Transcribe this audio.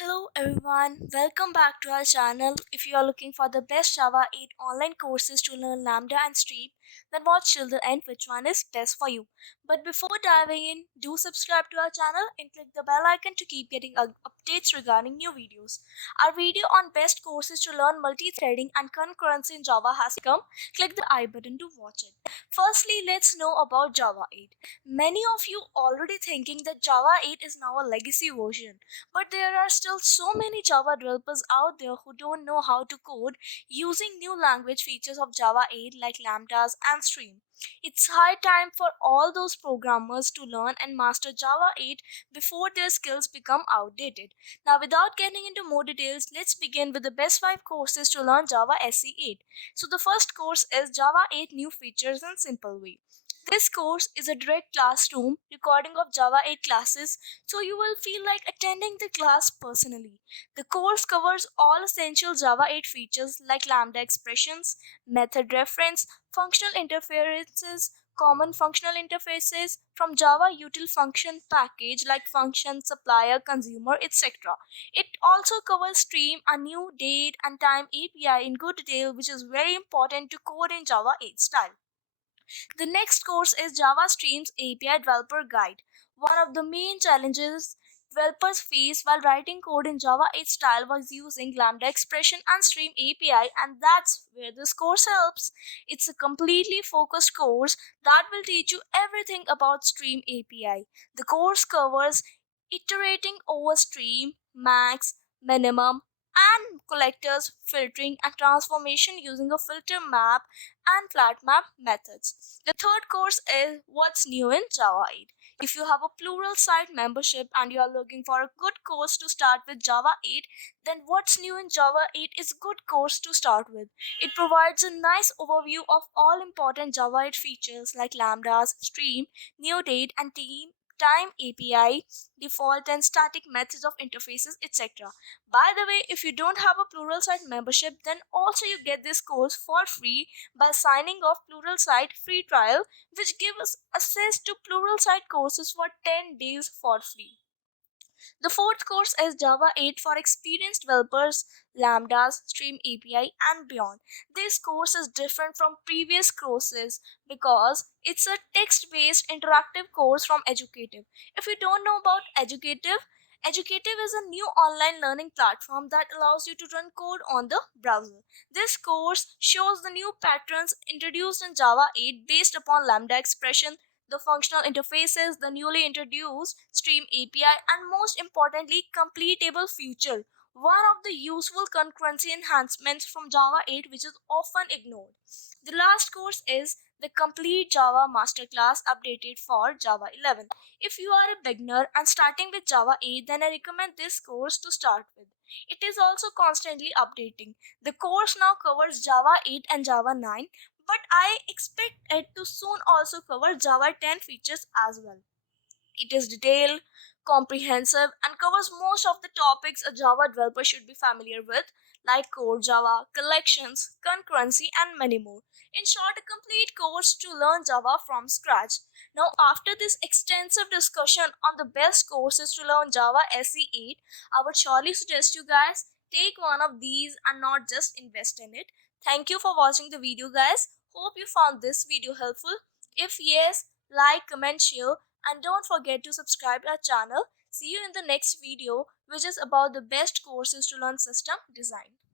Hello everyone, welcome back to our channel. If you are looking for the best Java 8 online courses to learn Lambda and Stream, then watch till the end which one is best for you. But before diving in, do subscribe to our channel and click the bell icon to keep getting updates regarding new videos. Our video on best courses to learn multi-threading and concurrency in Java has come. Click the I button to watch it. Firstly, let's know about Java 8. Many of you already thinking that Java 8 is now a legacy version. But there are still so many Java developers out there who don't know how to code using new language features of Java 8 like Lambdas and Stream. It's high time for all those programmers to learn and master Java 8 before their skills become outdated. Now, without getting into more details, let's begin with the best 5 courses to learn Java SE 8. So, the first course is Java 8 New Features in Simple Way. This course is a direct classroom recording of Java 8 classes, so you will feel like attending the class personally. The course covers all essential Java 8 features like Lambda expressions, method reference, functional interferences, common functional interfaces from Java util function package like function, supplier, consumer, etc. It also covers Stream, a new date and time API in good detail, which is very important to code in Java 8 style. The next course is Java Streams API Developer Guide. One of the main challenges developers face while writing code in Java 8 style was using Lambda expression and Stream API, and that's where this course helps. It's a completely focused course that will teach you everything about Stream API. The course covers iterating over stream, max, minimum, and collectors, filtering, and transformation using a filter map and flat map methods. The third course is What's New in Java 8. If you have a Pluralsight membership and you are looking for a good course to start with Java 8, then What's New in Java 8 is a good course to start with. It provides a nice overview of all important Java 8 features like lambdas, stream, new date, and time API, default and static methods of interfaces, etc. By the way, if you don't have a Pluralsight membership, then also you get this course for free by signing off Pluralsight free trial, which gives us access to Pluralsight courses for 10 days for free. The fourth course is Java 8 for experienced developers, Lambdas, Stream API, and beyond. This course is different from previous courses because it's a text-based interactive course from Educative. If you don't know about Educative is a new online learning platform that allows you to run code on the browser. This course shows the new patterns introduced in Java 8 based upon Lambda expression, the functional interfaces, the newly introduced Stream API, and most importantly, completable feature. One of the useful concurrency enhancements from Java 8 which is often ignored. The last course is the Complete Java Masterclass updated for Java 11. If you are a beginner and starting with Java 8, then I recommend this course to start with. It is also constantly updating. The course now covers Java 8 and Java 9, but I expect it to soon also cover Java 10 features as well. It is detailed, comprehensive, and covers most of the topics a Java developer should be familiar with, like core Java, collections, concurrency, and many more. In short, a complete course to learn Java from scratch. Now, after this extensive discussion on the best courses to learn Java SE 8, I would surely suggest you guys take one of these and not just invest in it. Thank you for watching the video, guys. Hope you found this video helpful. If yes, like, comment, share, and don't forget to subscribe to our channel. See you in the next video, which is about the best courses to learn system design.